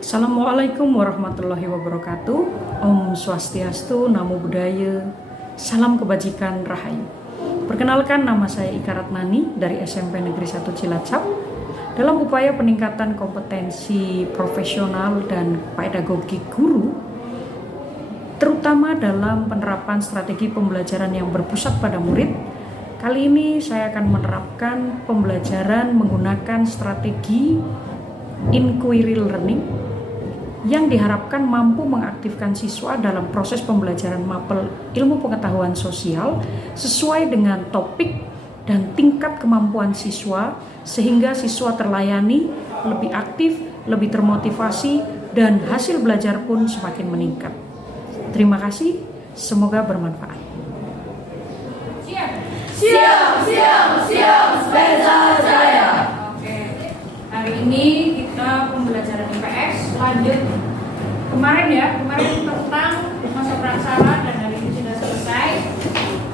Assalamualaikum warahmatullahi wabarakatuh. Om Swastiastu, Namo Buddhaya, salam kebajikan rahayu. Perkenalkan, nama saya Ika Ratnani dari SMP Negeri 1 Cilacap. Dalam upaya peningkatan kompetensi profesional dan pedagogi guru, terutama dalam penerapan strategi pembelajaran yang berpusat pada murid, kali ini saya akan menerapkan pembelajaran menggunakan strategi inquiry learning yang diharapkan mampu mengaktifkan siswa dalam proses pembelajaran mapel ilmu pengetahuan sosial sesuai dengan topik dan tingkat kemampuan siswa, sehingga siswa terlayani, lebih aktif, lebih termotivasi, dan hasil belajar pun semakin meningkat. Terima kasih, semoga bermanfaat. Siap, Spesa Jaya. Oke, hari ini kita pembelajaran IPS lanjut kemarin tentang masa praksara, dan hari ini sudah selesai,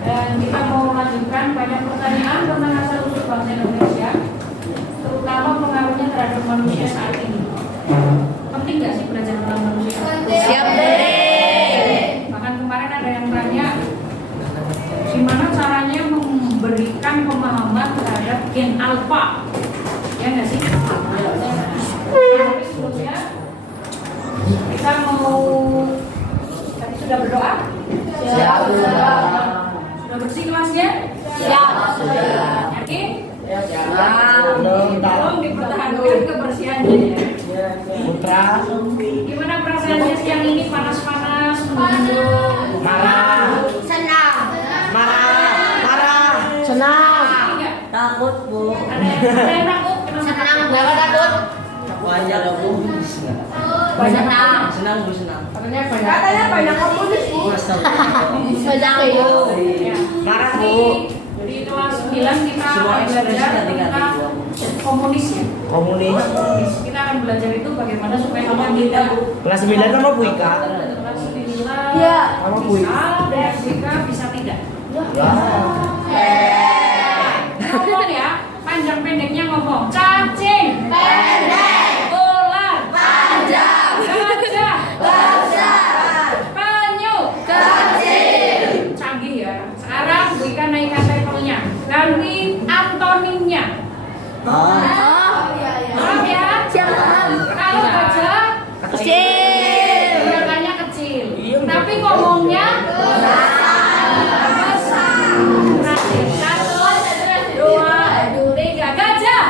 dan kita mau melanjutkan banyak pertanyaan tentang asal usul bangsa Indonesia, terutama pengaruhnya terhadap manusia saat ini. Penting nggak sih belajar tentang manusia? Siap deh. Bahkan kemarin ada yang tanya gimana caranya memberikan pemahaman terhadap gen alpha, ya nggak sih? Tapi sebelumnya kita mau, tadi sudah berdoa? Siap, sudah. Sudah bersih kelasnya? Siap, sudah. Yakin? Siap. Tolong dipertahankan kebersihannya ya. Putra Gimana perasaannya siang ini? Panas-panas, mendung, marah, Senang. senang, enggak? Takut, Bu. Ada yang takut? Kenapa Senang, takut? jangan takut. banyak bu, Senang. senang bu, senang. Katanya banyak komunis, Bu. Senang, Bu. Ya. Marah, Di- Bu. Di kelas 9 kita Semua akan ekspresi belajar ganti-ganti, tentang Bu. komunis ya. Komunis. Kita akan belajar itu bagaimana supaya kita tidak Kelas 9 sama Bu Ika. kelas 9 Iya. Sama Bu bisa Ika. dan BK bisa tidak. Ya. Ngomong ya, panjang pendeknya ngomong. Cacing, Pendek. ular, Panjang. gajah, Besar. penyu, Kecil. canggih ya. Sekarang Bu Ika naikkan levelnya, ganti antonimnya. Oh, Paham ya? siap, paham. Kalau gajah Kecil. gerakannya kecil, tapi ngomongnya besar. Berhasil. 1, 2, 3, gajah.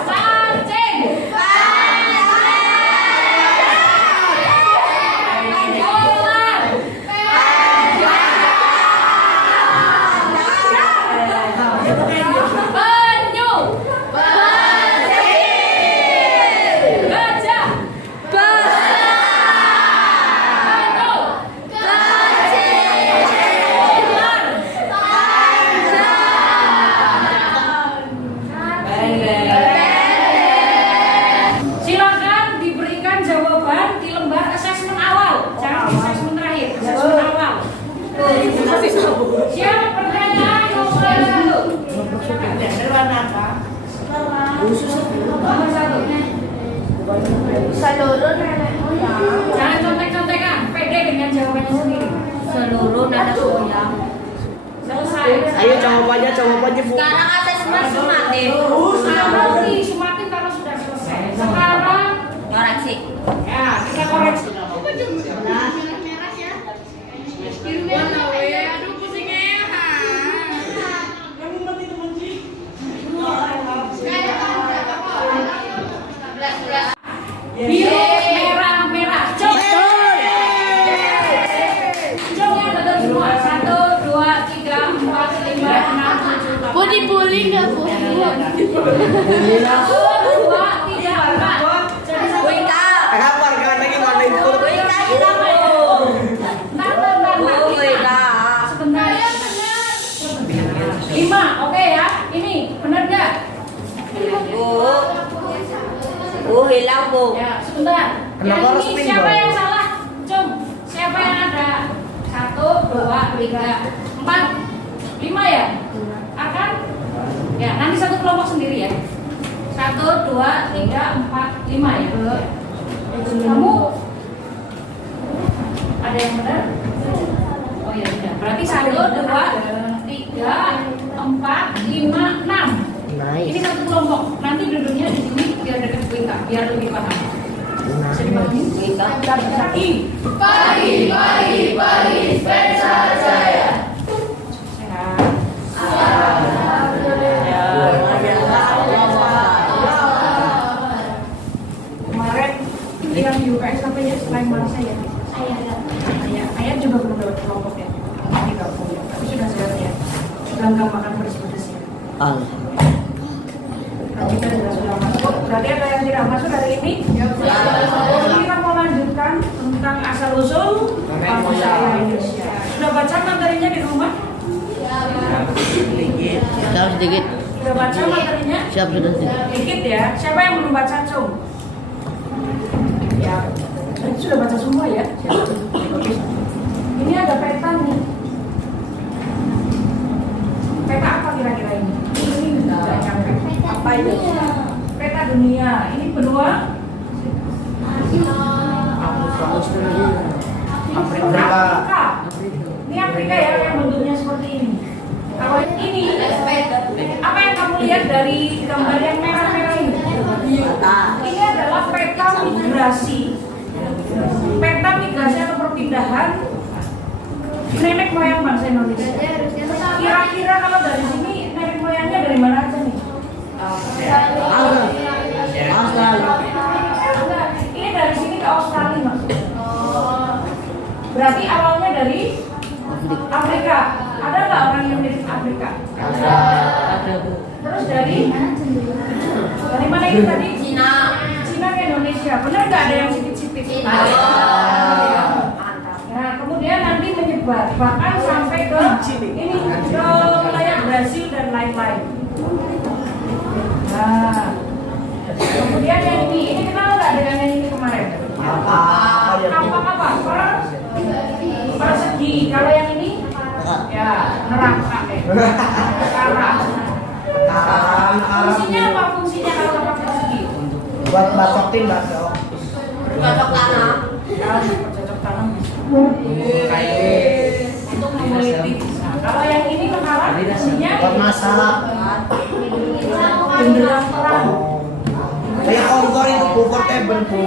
Cacing. Ular. Penyu. Gajah. Penyu. Ular. Silakan diberikan jawaban di lembar asesmen awal, jangan di asesmen terakhir, asesmen awal. Siap, pertanyaan nomor 1. Nomor 1. Seluruh nenek moyang. Jangan contek-contekan, pede dengan jawabannya sendiri. Seluruh nenek moyang. Selesai. Ayo jawabannya Bu. Sekarang asesmen sumatif. Sekarang nih Sumatin karena sudah selesai. Sekarang Koreksi. ya kita koreksi. Biru, merah, merah. Coba. Hijaunya betul semua. 1, 2, 3, 4, 5, 6, 7, 8. Bu dibully nggak, Bu? 1, 2, 3, 4. Jadi Bu Ika. Kenapa kan lagi mana itu? Bu Ika hilang, Bu. Bentar. Bu Ika. Sebentar. 5, oke ya. Ini benar nggak? Bu hilang, Bu. Ya, sebentar. Kenapa Yang harus ini pinball? siapa yang salah? Cum, siapa yang ada? 1, 2, 3, 4, 5 ya? Akan Ya, nanti satu kelompok sendiri ya. 1, 2, 3, 4, 5 ya. Kamu ada yang benar? Oh ya sudah. Berarti 1, 2, 3, 4, 5, 6. Ini satu kelompok. Nanti duduknya di sini biar dekat Wika, biar lebih paham. Bisa dipahami? Wika. Pagi, spesial saya. Kemarin yang di UKS katanya selain Marisa ya? Ayah juga belum dapat kelompok ya? Ini gak punya, tapi sudah sehat ya? Sudah nggak makan pedes-pedes ya? Kita sudah masuk, berarti ada yang tidak masuk hari ini? Kita mau lanjutkan tentang asal-usul bangsa Indonesia. Sudah baca materinya di rumah? Sedikit. Sudah baca materinya? Siap sudah sedikit. Dikit ya. Siapa yang belum baca, Cung? Ya. Sudah baca semua ya? Ini ada peta nih. Peta apa kira-kira ini? Ini nggak nyampe. Apa itu? Peta dunia. Ini benua? Afrika. Ini Afrika ya, yang bentuknya seperti ini. Kalau ini, apa yang kamu lihat dari gambar yang merah-merah ini? Ini adalah peta migrasi. Peta migrasi atau perpindahan nenek moyang bangsa Indonesia. Kira-kira kalau dari sini nenek moyangnya dari mana aja nih? Ini dari sini ke Australia maksudnya. Berarti awalnya dari Afrika. Ada nggak orang yang dari Afrika? Ada. Terus dari mana itu tadi? Cina ke Indonesia. Benar nggak ada yang sipit-sipit? Ada. Nah, kemudian nanti menyebar bahkan sampai ke ini ke wilayah Brasil dan lain-lain. Nah, kemudian yang ini kenal nggak dengan yang ini kemarin? Apa? Persegi. Kalau yang ini? Ya, neraka. Fungsinya apa? Fungsinya kalau dapat persegi? Buat bacokin bacok. Cocok tanam. Ya, bercocok tanam bisa. Untuk meneliti bisa. Kalau yang ini makalah, fungsinya Buat masak. genderang perang. Kayak kompor itu kompor table bu.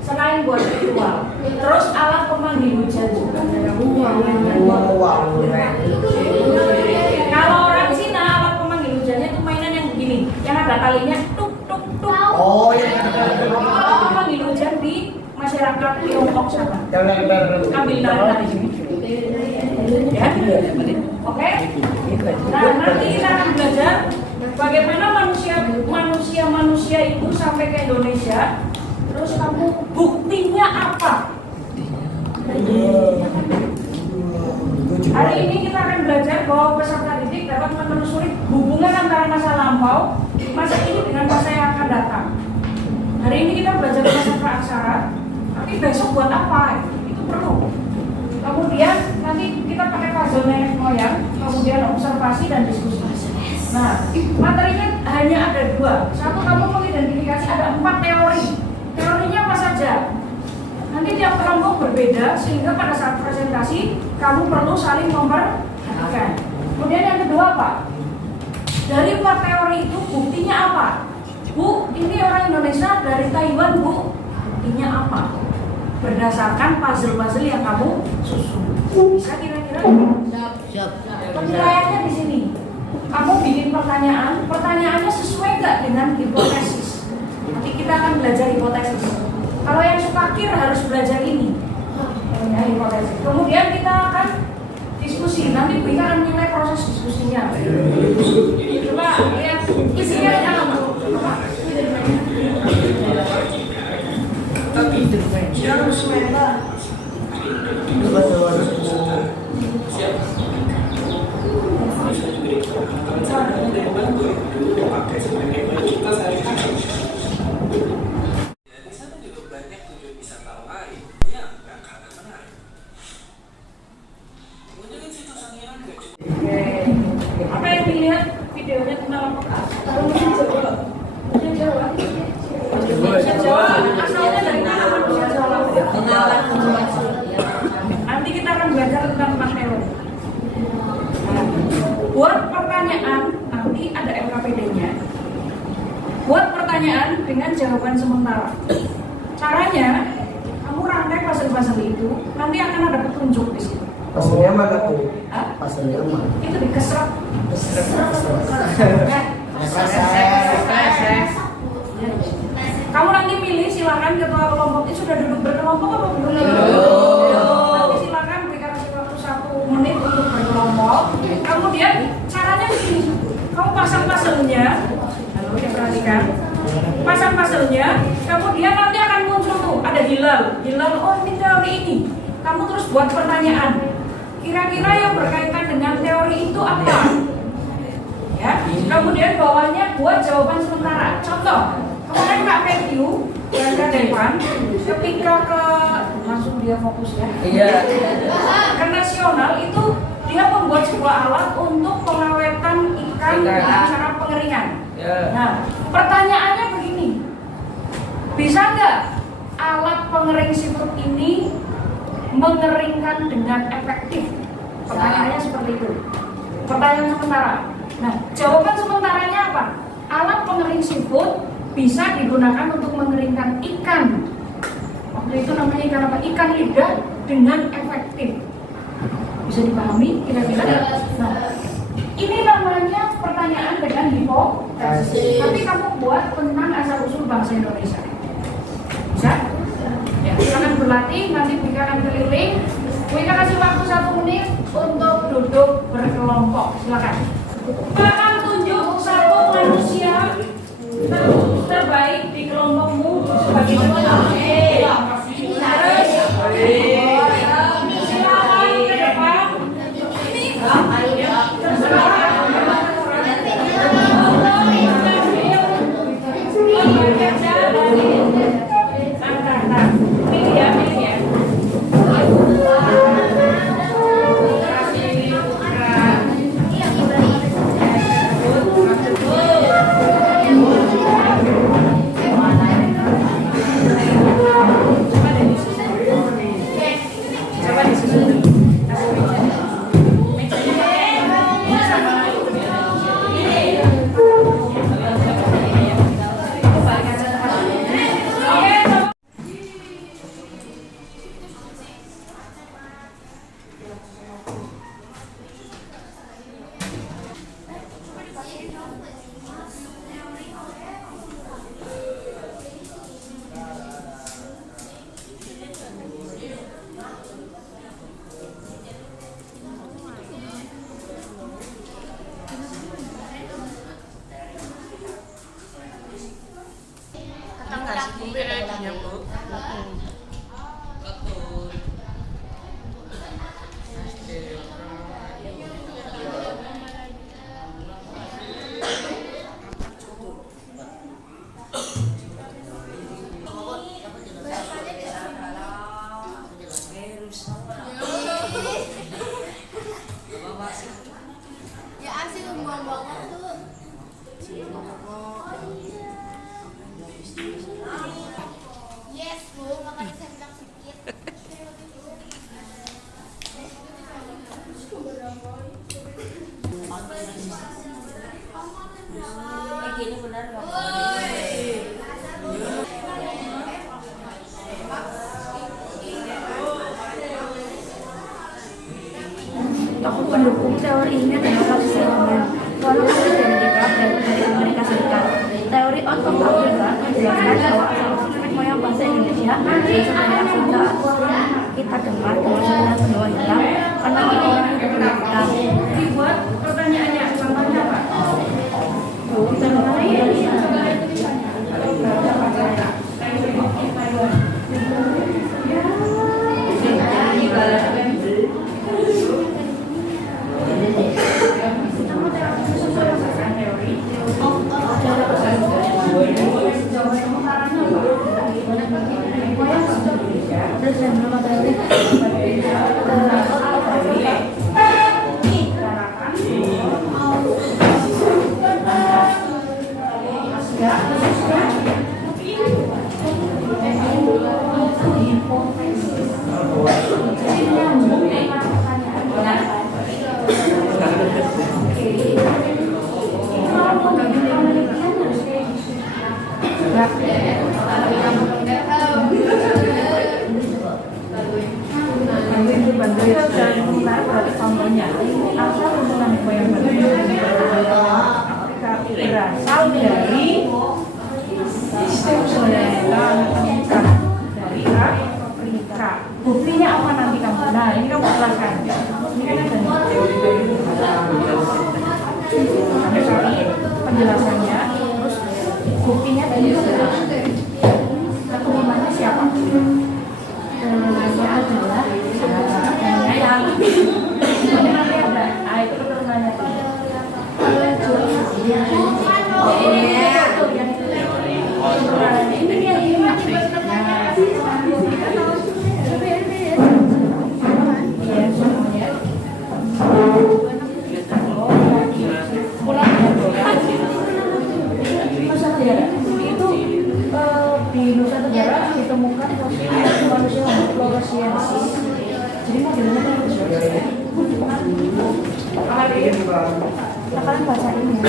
Selain buat ritual, terus alat pemanggil hujan juga. Wow. Kalau orang Cina alat pemanggil hujannya itu mainan yang begini, yang ada talinya tuk tuk tuk. Oh ya. Alat pemanggil hujan di masyarakat Tiongkok sana. Ambil dari sini. Ya, oke. Nah, nanti kita akan belajar bagaimana manusia itu sampai ke Indonesia. Terus kamu buktinya apa? Hari ini kita akan belajar bahwa peserta didik dapat menelusuri hubungan antara masa lampau, masa kini dengan masa yang akan datang. Hari ini kita belajar bahasa praaksara, tapi besok buat apa? Itu perlu. Kemudian nanti kita pakai puzzle nenek moyang, kemudian observasi dan diskusi. Nah, materinya hanya ada 2. Satu, kamu mengidentifikasi ada 4 teori. Teorinya apa saja? Nanti tiap kelompok berbeda sehingga pada saat presentasi kamu perlu saling memperhatikan. Kemudian yang kedua apa? Dari 4 teori itu buktinya apa? Bu, ini orang Indonesia dari Taiwan, Bu. Buktinya apa? Berdasarkan puzzle-puzzle yang kamu susun. Bisa kira-kira? Siap. Penilaiannya di sini. Kamu bikin pertanyaannya sesuai nggak dengan hipotesis? Nanti kita akan belajar hipotesis. Kalau yang suka kir harus belajar ini, ya, hipotesis. Kemudian kita akan diskusi. Nanti kita akan nilai proses diskusinya. Coba lihat isinya dalam. Apa yang dilihat videonya tentang Manusia Jawa. Asalnya dari mana manusia Jawa? Nanti kita akan belajar tentang materi. Buat pertanyaan, nanti ada LKPD-nya. Buat pertanyaan dengan jawaban sementara. Caranya, kamu rangkai pasal-pasal itu, nanti akan ada petunjuk di situ. Pasalnya mana tuh? Hah? Pasalnya mana? Itu dikeserap. Kamu nanti milih, silakan ketua kelompok itu sudah duduk berkelompok apa belum? Nanti silakan berikan waktu 1 menit untuk berkelompok. Kemudian caranya begini, kamu pasang pasalnya, halo ya perhatikan, pasang pasalnya, kemudian nanti akan muncul tuh ada hilal, oh ini teori ini. Kamu terus buat pertanyaan, kira-kira yang berkaitan dengan teori itu apa? Ya, kemudian bawahnya buat jawaban sementara. Contoh, kemarin Kak Matthew dan Kak Devan ketika ke langsung dia fokus ya. Iya. Ke nasional itu dia membuat sebuah alat untuk pengawetan ikan dengan cara pengeringan. Nah, pertanyaannya begini, bisa nggak alat pengering seafood ini mengeringkan dengan efektif? Pertanyaannya seperti itu. Pertanyaan sementara. Nah, jawaban sementaranya apa? Alat pengering seafood bisa digunakan untuk mengeringkan ikan. Waktu itu namanya ikan apa? Ikan lidah dengan efektif. Bisa dipahami kira-kira? Nah, ini namanya pertanyaan dengan hipotesis. Tapi kamu buat tentang asal usul bangsa Indonesia. Bisa? Ya, silakan berlatih. Nanti Wika akan keliling. Wika kasih waktu 1 menit untuk duduk berkelompok. Silakan. Silakan tunjuk satu manusia terbaik di kelompokmu sebagai pemenang. Silakan ke depan. Pilih ya. Ya asli buang banget tuh. Yes, Bu, makanya saya bilang sedikit. Ini benar nggak? Tokoh pendukung teori ini adalah Selman, seorang identitas dari Amerika Serikat. Teori on of Africa menjelaskan bahwa asal-usul nenek moyang bangsa Indonesia dari Afrika kita dengar dengan sebenarnya benua hitam karena orang-orang itu benar hitam. Dibuat pertanyaannya, contohnya apa? ketiga, khususnya contohnya asal usulan moyang Afrika berasal dari dari Afrika. Buktinya apa nanti kamu? Nah ini kamu jelaskan. Ini kan ada nih penjelasannya, terus buktinya dari kelimanya siapa? Yang adalah yang ini nanti ada, itu keturunannya di Nusa Tenggara ditemukan manusia Floresiensis. Jadi modelnya kan kalian baca ini ya.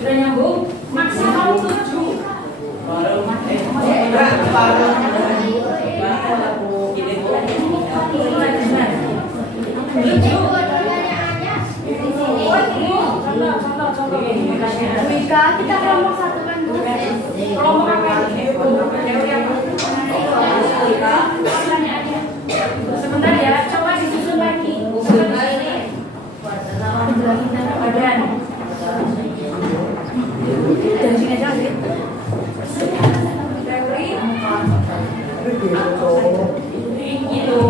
Sudah nyambung? Maksimal 7. Wika, kita kelompok satu kan Bu? Kelompok apa? Teori apa? Sebentar ya, coba disusun lagi. Badan. Dari sini aja sih. Teori. Gitu.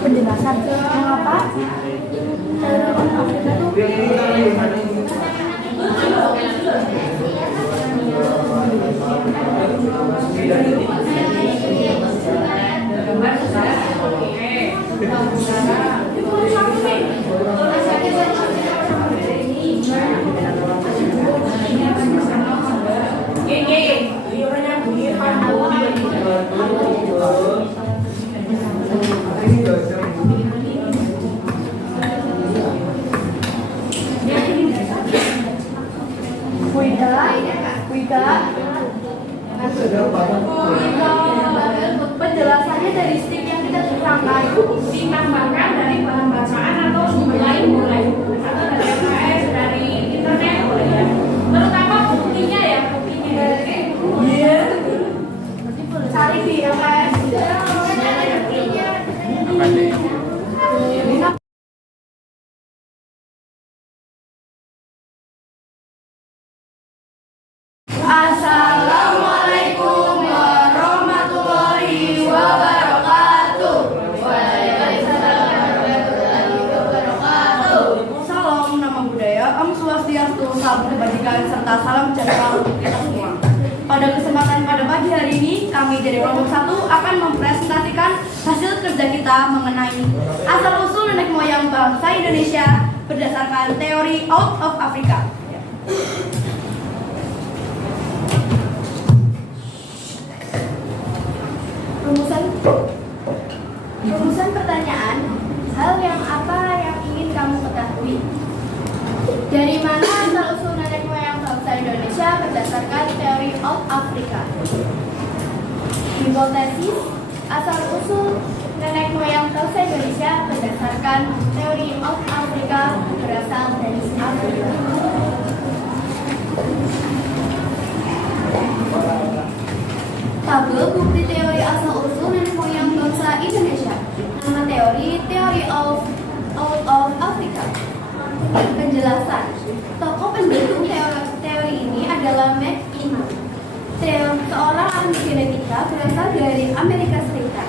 Penjelasan mengapa Afrika itu penjelasannya dari strip yang kita terangkan Ditambahkan dari bahan bacaan atau sumber lain boleh, atau dari LKS, dari internet boleh ya. Terutama buktinya ya, buktinya. Iya. cari di LKS. Assalamualaikum warahmatullahi wabarakatuh. Salam nama budaya, Om Swastiastu, salam kebajikan serta salam sejahtera untuk kita semua. Pada kesempatan pada pagi hari ini, kami dari kelompok 1 akan mempresentasikan hasil kerja kita mengenai asal-usul nenek moyang bangsa Indonesia berdasarkan teori Out of Africa. Dari mana asal-usul nenek moyang bangsa Indonesia berdasarkan teori of Africa? Hipotesis asal-usul nenek moyang bangsa Indonesia berdasarkan teori of Africa berasal dari Afrika. Tabel bukti teori asal-usul nenek moyang bangsa Indonesia. Nama teori of Africa. Penjelasan. Tokoh pendukung teori ini adalah Matt Inman, seorang ahli genetika berasal dari Amerika Serikat.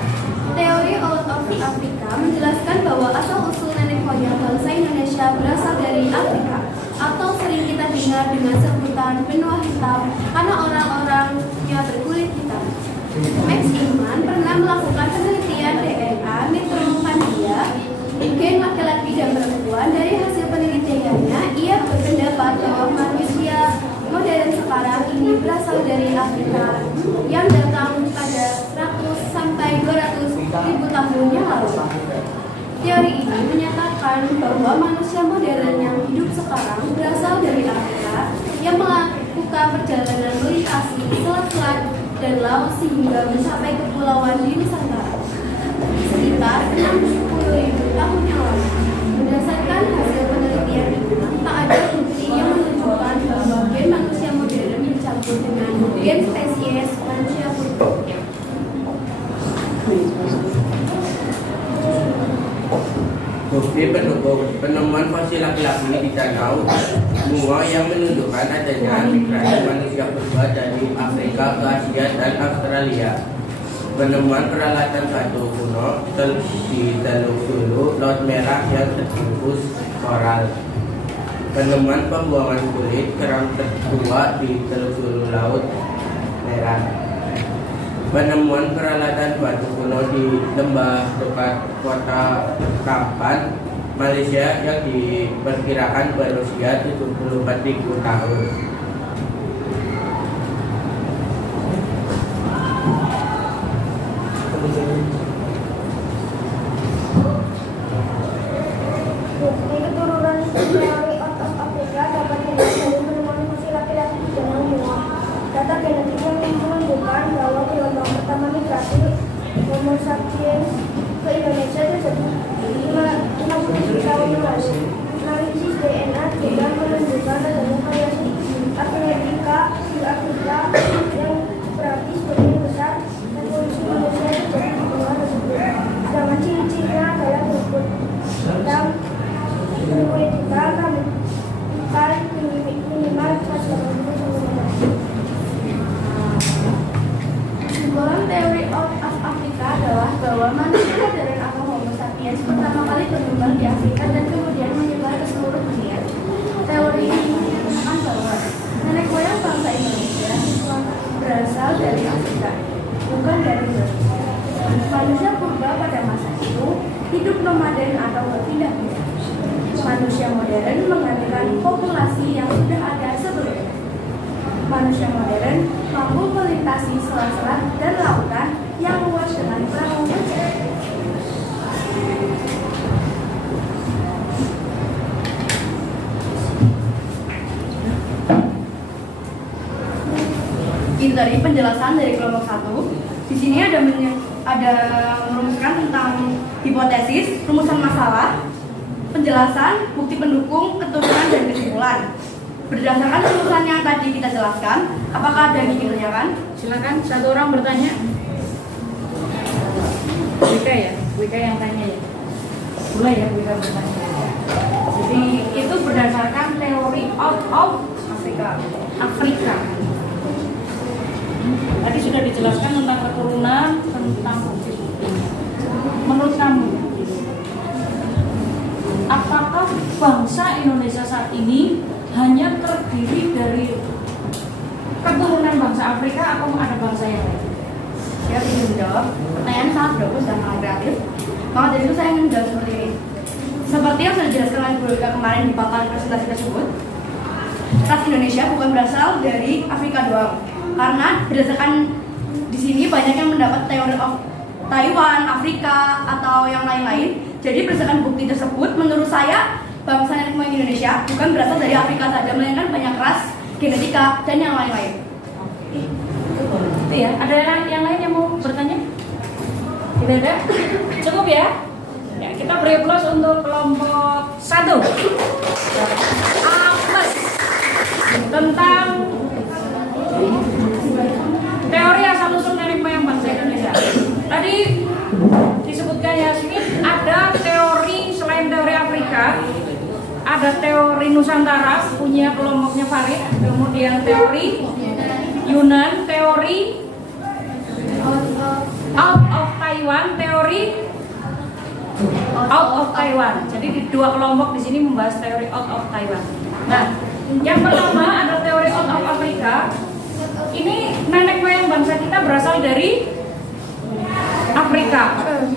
Teori of Africa menjelaskan bahwa asal-usul nenek moyang bangsa Indonesia berasal dari Afrika, atau sering kita dengar dengan sebutan benua hitam karena orang-orangnya berkulit hitam. Max Inman pernah melakukan penelitian DNA mitokondria gen laki-laki dan perempuan. Dari hasil penelitiannya, ia berpendapat bahwa manusia modern sekarang ini berasal dari Afrika yang datang pada 100 sampai 200 ribu tahun yang lalu. Teori ini menyatakan bahwa manusia modern yang hidup sekarang berasal dari Afrika yang melakukan perjalanan melintasi selat-selat dan laut sehingga mencapai kepulauan di Nusantara sekitar 60.000 tahun yang lalu. Berdasarkan hasil penelitian itu, tak ada bukti yang menunjukkan bahwa gen manusia modern bercampur dengan gen spesies manusia purba. Bukti pendukung penemuan fosil laki-laki di Danau Bungo yang menunjukkan adanya migrasi manusia purba dari Afrika ke Asia dan Australia. Penemuan peralatan batu kuno di Teluk Sulu, Laut Merah yang terbungkus koral. Penemuan pembuangan kulit kerang tertua di Teluk Sulu, Laut Merah. Penemuan peralatan batu kuno di lembah dekat kota Kampan, Malaysia yang diperkirakan berusia 74.000 tahun. Bukti keturunan teori of Africa dapat dilihat dari penemuan fosil laki-laki di Danau Bungo. Data genetik yang menunjukkan bahwa gelombang pertama migrasi Homo sapiens ke Indonesia terjadi 50 tahun yang lalu. Analisis DNA juga menunjukkan adanya variasi Afrika di Afrika yang berarti sebagian besar evolusi manusia terjadi di benua tersebut. Sedangkan ciri-cirinya adalah berkulit hitam, berkulit hitam, minimal 180 cm. Kesimpulan teori of Africa adalah bahwa manusia modern atau Homo sapiens pertama kali berkembang di Afrika dan kemudian menyebar ke seluruh dunia. Teori ini menunjukkan bahwa nenek moyang bangsa Indonesia berasal dari Afrika, bukan dari Indonesia. Manusia purba pada masa itu hidup nomaden atau berpindah-pindah. Manusia modern menggantikan populasi yang sudah ada sebelumnya. Manusia modern mampu melintasi selat-selat dan lautan yang luas dengan perahu kecil. Itu tadi penjelasan dari kelompok 1. Di sini ada merumuskan tentang hipotesis, rumusan masalah, penjelasan, bukti pendukung, keturunan, dan kesimpulan. Berdasarkan rumusan yang tadi kita jelaskan, apakah ada yang ingin ditanyakan? Silakan satu orang bertanya. Wika ya, Wika yang tanya ya. Boleh ya Wika bertanya. Jadi itu berdasarkan teori of Afrika. Tadi sudah dijelaskan tentang keturunan, tentang bukti-bukti. Menurut kamu, apakah bangsa Indonesia saat ini hanya terdiri dari keturunan bangsa Afrika atau ada bangsa yang lain? Ya, ingin menjawab. Pertanyaan sangat bagus dan sangat kreatif. Maka dari itu saya ingin menjawab seperti ini. Seperti yang sudah dijelaskan oleh Bu Rika kemarin di paparan presentasi tersebut, ras Indonesia bukan berasal dari Afrika doang. Karena berdasarkan di sini banyak yang mendapat teori of Taiwan, Afrika, atau yang lain-lain. Jadi berdasarkan bukti tersebut, menurut saya bangsa nenek moyang Indonesia bukan berasal dari Afrika saja, melainkan banyak ras, genetika, dan yang lain-lain. Itu ya. Ada yang lain yang mau bertanya? Tidak ada? Cukup ya? Ya, kita beri plus untuk kelompok 1. A plus tentang teori asal-usul nenek moyang bangsa Indonesia. Tadi disebutkan Yasmin, ada teori selain teori Afrika, ada teori Nusantara punya kelompoknya Farid, kemudian teori Yunan, teori out of Taiwan, teori out of Taiwan. Jadi di dua kelompok di sini membahas teori out of Taiwan. Nah, yang pertama ada teori out of Afrika. Ini nenek moyang bangsa kita berasal dari Afrika.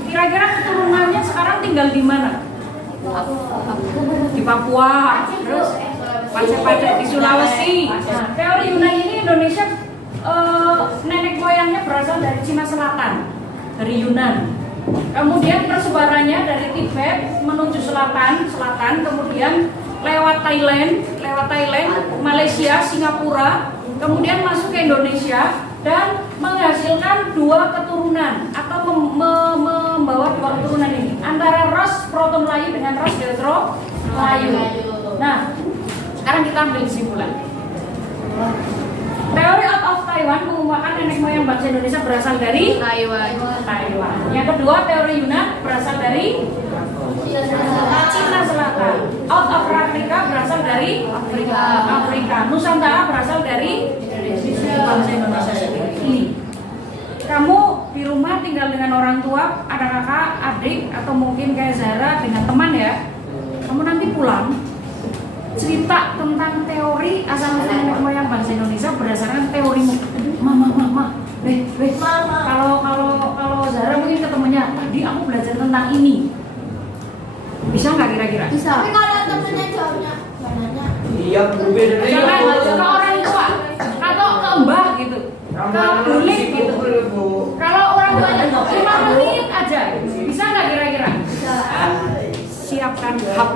Kira-kira keturunannya sekarang tinggal di mana? Di Papua, terus Pacet-Pacet di Sulawesi. Teori Yunan ini Indonesia nenek moyangnya berasal dari Cina Selatan, dari Yunan. Kemudian persebarannya dari Tibet menuju selatan, kemudian lewat Thailand, Malaysia, Singapura, kemudian masuk ke Indonesia dan menghasilkan dua keturunan atau membawa dua keturunan ini antara ras Proto Melayu dengan ras Deltro Melayu. Nah, sekarang kita ambil kesimpulan. Teori out of Taiwan mengungkapkan nenek moyang bangsa Indonesia berasal dari Taiwan. Yang kedua, teori Yunan berasal dari Cina Selatan. Out of Afrika berasal dari Afrika. Nusantara berasal dari bangsa Indonesia sendiri. Ini. Kamu di rumah tinggal dengan orang tua, ada kakak, adik, atau mungkin kayak Zara dengan teman ya. Kamu nanti pulang cerita tentang teori asal-usul nenek moyang bangsa Indonesia berdasarkan teorimu. Mama. Kalau Zara mungkin ketemunya tadi aku belajar tentang ini. Bisa nggak kira-kira? Bisa. Tapi kalau temennya jawabnya bananya. Iya, beda Jangan ke orang tua atau ke mbah gitu, ke bulik gitu. Kalau orang tuanya 5 menit aja, bisa nggak kira-kira? Siapkan HP.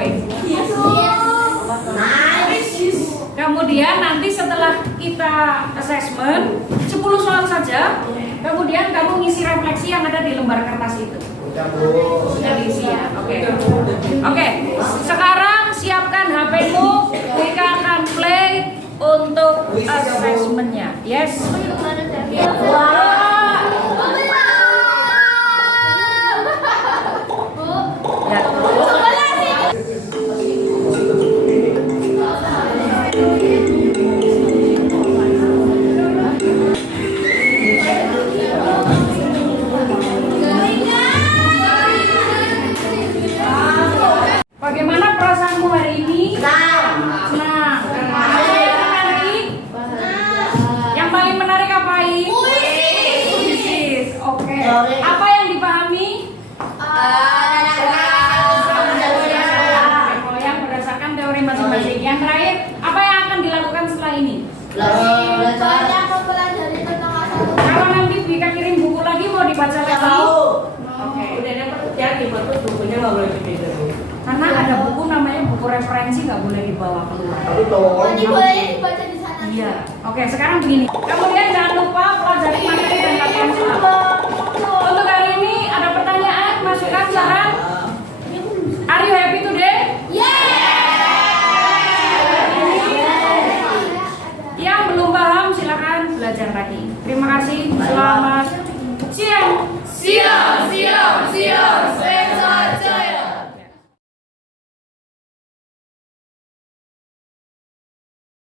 Kemudian nanti setelah kita assessment 10 soal saja, kemudian kamu ngisi refleksi yang ada di lembar kertas itu. Sudah diisi ya. Oke. Sekarang siapkan HP-mu, Wika akan play untuk assessment-nya. Yes. Ya. Bagaimana perasaanmu hari ini? Senang. Yang paling menarik apa ini? Puisi. Oke. Apa yang dipahami? Yang berdasarkan teori masing-masing. Yang terakhir, apa yang akan dilakukan setelah ini? Banyak mempelajari tentang asal-usul. Kalau nanti Wika kirim buku lagi, mau dibaca lagi? Oke. Udah dapat ya, dibuat bukunya nggak boleh dipindah. Karena ada buku namanya buku referensi, nggak boleh dibawa keluar. Jadi boleh dibaca di sana. Iya. Oke, sekarang begini. Kemudian jangan lupa pelajari materi dan latihan soal. Untuk hari ini ada pertanyaan, masukan, saran? Are you happy today? Yang belum paham silakan belajar lagi. Terima kasih. Selamat siang.